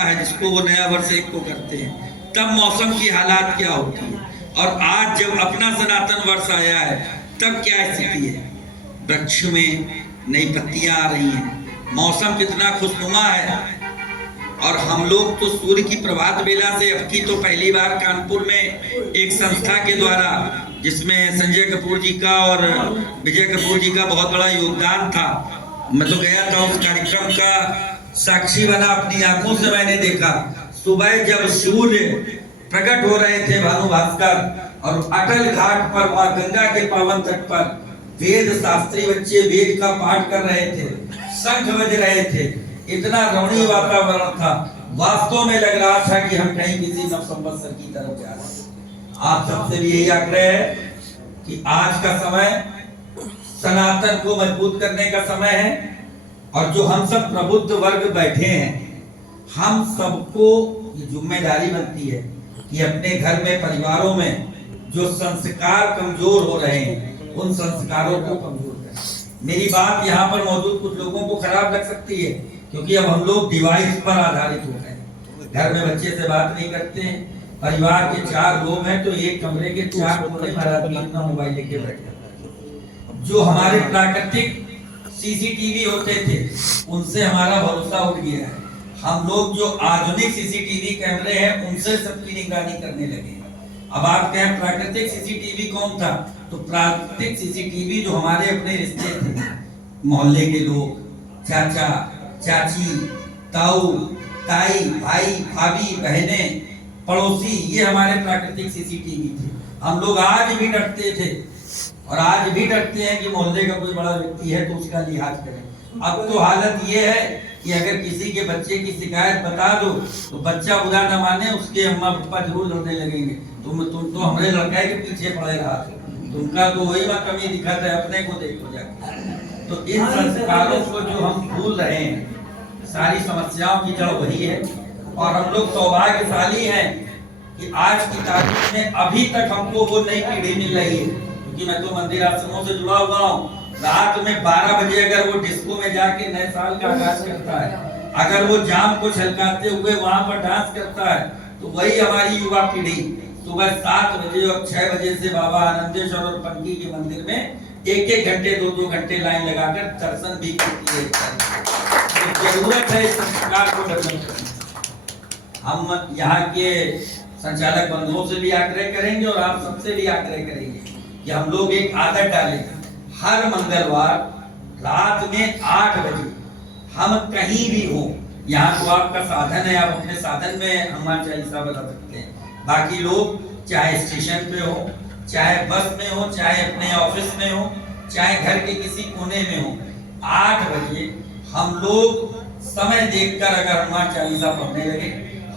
है जिसको वो नया वर्ष एक को करते हैं, तब मौसम की हालात क्या होती है, और आज जब अपना सनातन वर्ष आया है तब क्या स्थिति है। वृक्ष में नई पत्तियां आ रही हैं, मौसम कितना खुशनुमा है। और हम लोग तो सूर्य की प्रभात बेला से अब की तो पहली बार कानपुर में एक संस्था के द्वारा, जिसमें संजय कपूर जी का और विजय कपूर जी का बहुत बड़ा योगदान था, मैं तो गया था उस कार्यक्रम का साक्षी बना, अपनी आंखों से मैंने देखा। सुबह जब सूर्य प्रकट हो रहे थे भानु भास्कर, और अटल घाट पर वहां गंगा के पावन तट पर वेद शास्त्री बच्चे वेद का पाठ कर रहे थे, शंख बज रहे थे, इतना रमणीय वातावरण था। वास्तव में लग रहा था कि हम कहीं किसी नव संवत्सर की तरफ जा रहे हैं। आप सबसे भी यही आग्रह है कि आज का समय सनातन को मजबूत करने का समय है, और जो हम सब प्रबुद्ध वर्ग बैठे हैं, हम सबको ये जिम्मेदारी बनती है कि अपने घर में, परिवारों में जो संस्कार कमजोर हो रहे हैं, उन संस्कारों को कमजोर करें। मेरी बात यहाँ पर मौजूद कुछ लोगों को खराब लग सकती है, क्योंकि अब हम लोग डिवाइस पर आधारित हो गए हैं। घर में बच्चे से बात नहीं करते हैं, परिवार के 4 लोग हैं तो एक कमरे के 4 कोने पर आदमी अपना मोबाइल लेके बैठे हैं। जो हमारे प्राकृतिक सीसीटीवी होते थे, उनसे हमारा भरोसा उठ गया है। हम लोग जो आधुनिक सीसीटीवी कैमरे हैं, उनसे सबकी निगरानी करने लगे। अब आप कहें प्राकृतिक सीसीटीवी कौन था, तो प्राकृतिक सीसीटीवी जो हमारे अपने रिश्ते थे, मोहल्ले के लोग, चाचा चाची, ताऊ ताई, भाई भाभी, बहने, पड़ोसी, ये हमारे प्राकृतिक सीसीटीवी थे। हम लोग आज भी डरते थे और आज भी डरते हैं कि मोहल्ले का कोई बड़ा व्यक्ति है तो उसका लिहाज करें। अब तो हालत ये है कि अगर किसी के बच्चे की शिकायत बता दो तो बच्चा बुरा न माने, उसके अम्मा पापा जरूर लड़ने लगेंगे, तुम तो हमारे लड़का के पीछे पड़े रहा, तुमका तो वही वहां कमी दिखाता है, अपने को देखो जाके। तो इन संस्कारों को जो हम भूल रहे हैं, सारी समस्याओं की जड़ वही है। और हम लोग सौभाग्यशाली हैं कि आज की तारीख में अभी तक हमको वो नई पीढ़ी मिल रही है, क्योंकि मैं तो मंदिर आश्रमों से जुड़ा हुआ हूँ। रात में 12 बजे अगर वो डिस्को में जाके नए साल का आगाज करता है, अगर वो जाम को छलकाते हुए वहां पर डांस करता है, तो वही हमारी युवा पीढ़ी सुबह 7 बजे और 6 बजे से बाबा आनंदेश्वर और पनकी के मंदिर में 1-1 घंटे 2-2 घंटे लाइन लगाकर दर्शन भी करती है। तो जरूरत है इस संस्कार को डेवलप करने। हम यहाँ के संचालक बंधुओं से भी आग्रह करेंगे और आप सबसे भी आग्रह करेंगे कि हम लोग एक आदत डालें, हर मंगलवार रात में 8 बजे हम कहीं भी हो, यहाँ तो आपका साधन है, आप अपने साधन में हनुमान चालीसा बता सकते हैं। बाकी लोग चाहे स्टेशन पे हो, चाहे बस में हो, चाहे अपने ऑफिस में हो, चाहे घर के किसी कोने में हो, 8 बजे हम लोग समय देखकर अगर हनुमान चालीसा पढ़ने लगे,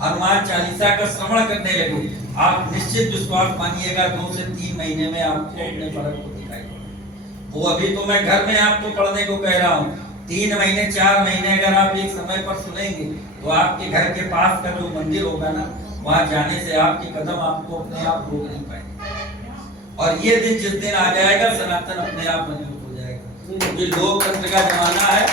हनुमान चालीसा का श्रवण करने लगे, आप निश्चित विश्वास मानिएगा 2 से 3 महीने में आपको अपने फर्क को दिखाई देगा। वो अभी तो मैं घर में आपको पढ़ने को कह रहा हूँ, 3 महीने 4 महीने अगर आप एक समय पर सुनेंगे तो आपके घर के पास का जो मंदिर होगा ना, वहां जाने से आपके कदम आपको अपने आप रोक नहीं पाएंगे। और ये दिन जिस दिन आ जाएगा, सनातन अपने आप मजबूत हो जाएगा। क्योंकि लोकतंत्र का जमाना है,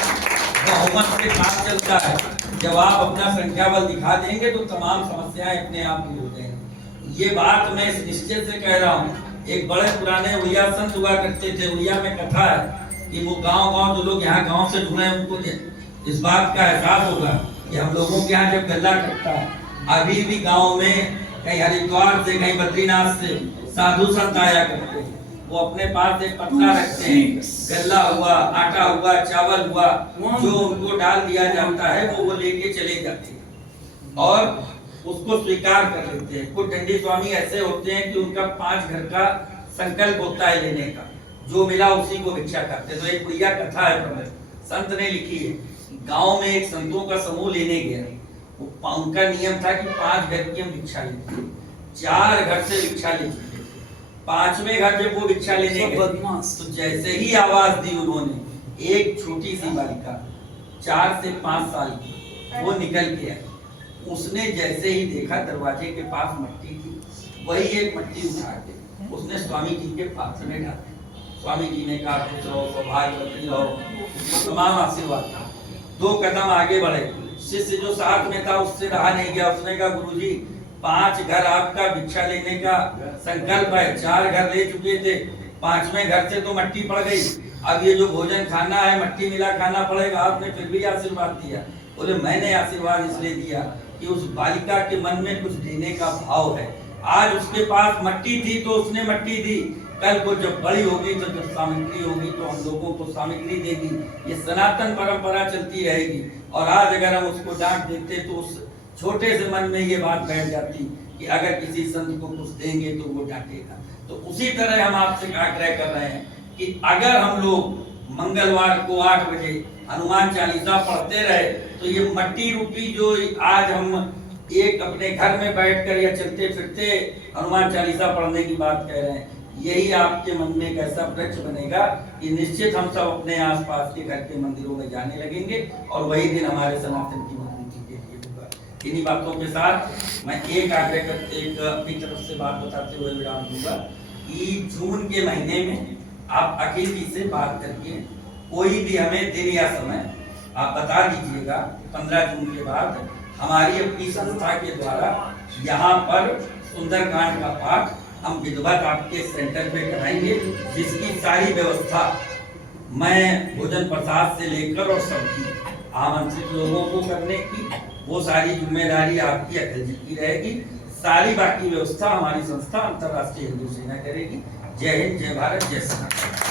बहुमत के साथ चलता है। जब आप अपना संख्या बल दिखा देंगे तो तमाम समस्याएं अपने आप दूर हो जाएंगी। ये बात मैं इस निश्चय से कह रहा हूँ। एक बड़े पुराने उड़िया संत हुआ करते थे, उड़िया में कथा है कि वो गांव-गांव जो लोग यहाँ गांव से जुड़े हैं, उनको इस बात का एहसास होगा कि हम लोगों के यहाँ जब गल्ला कटता है, अभी भी गांव में कहीं हरिद्वार से, कहीं बद्रीनाथ से साधु संत आया करते हैं। वो अपने पास एक पत्ता रखते हैं, गल्ला हुआ, आटा हुआ, चावल हुआ, जो उनको डाल दिया जाता है वो लेके चले जाते हैं और उसको स्वीकार कर लेते हैं। कुछ डंडी स्वामी ऐसे होते हैं कि उनका 5 घर का संकल्प होता है लेने का, जो मिला उसी को भिक्षा करते। तो एक बढ़िया कथा है, प्रमुख संत ने लिखी है। गांव में एक संतों का समूह लेने गया, उनका नियम था कि 5 घर की हम भिक्षा लेते, 4 घर से भिक्षा लेते, 5वें घर जब वो भिक्षा लेने गए तो जैसे ही आवाज दी उन्होंने, एक छोटी सी बालिका 4 से 5 साल की वो निकल के आई। उसने जैसे ही देखा दरवाजे के पास मट्टी थी, वही एक मट्टी उठा के उसने स्वामी जी के पास में डाली। स्वामी जी ने कहा खुश रहो, सौभाग्यवती रहो, तमाम आशीर्वाद। 2 कदम आगे बढ़े, शिष्य जो साथ में था उससे रहा नहीं गया, उसने कहा गुरुजी 5 घर आपका भिक्षा लेने का संकल्प है, 4 घर ले चुके थे, 5वें घर से तो मट्टी पड़ गई, अब ये जो भोजन खाना है मट्टी मिला खाना पड़ेगा, आपने फिर भी आशीर्वाद दिया। बोले मैंने आशीर्वाद इसलिए दिया कि उस बालिका के मन में कुछ देने का भाव है। आज उसके पास मट्टी थी तो उसने मट्टी दी, कल को जब बड़ी होगी तो जब सामग्री होगी तो हम लोगों को सामग्री देगी। ये सनातन परंपरा चलती रहेगी। और आज अगर हम उसको डांट देते तो उस छोटे से मन में ये बात बैठ जाती कि अगर किसी संत को कुछ देंगे तो वो डांटेगा। तो उसी तरह हम आपसे आग्रह कर रहे हैं कि अगर हम लोग मंगलवार को 8 बजे हनुमान चालीसा पढ़ते रहे तो ये मट्टी रूपी जो आज हम एक अपने घर में बैठकर या चलते फिरते हनुमान चालीसा पढ़ने की बात कह रहे हैं, यही आपके मन में एक ऐसा वृक्ष बनेगा कि निश्चित हम सब अपने आसपास के घर के मंदिरों में जाने लगेंगे और वही दिन हमारे सनातन की मजबूती के लिए होगा। इन्हीं बातों के साथ मैं एक आग्रह करते एक अपनी तरफ से बात बताते हुए विराम दूंगा कि जून के महीने में आप अखिल जी से बात करके कोई भी हमें दिन या समय आप बता दीजिएगा। 15 जून के बाद हमारी अपनी संस्था के द्वारा यहाँ पर सुंदरकांड का पाठ हम विधिवत आपके सेंटर पे कराएंगे, जिसकी सारी व्यवस्था मैं भोजन प्रसाद से लेकर और सबकी आमंत्रित लोगों को करने की वो सारी जिम्मेदारी आपकी अखिल जी की रहेगी। सारी बाकी व्यवस्था हमारी संस्था अंतर्राष्ट्रीय हिंदू सेना करेगी। जय हिंद, जय भारत, जय सनातन।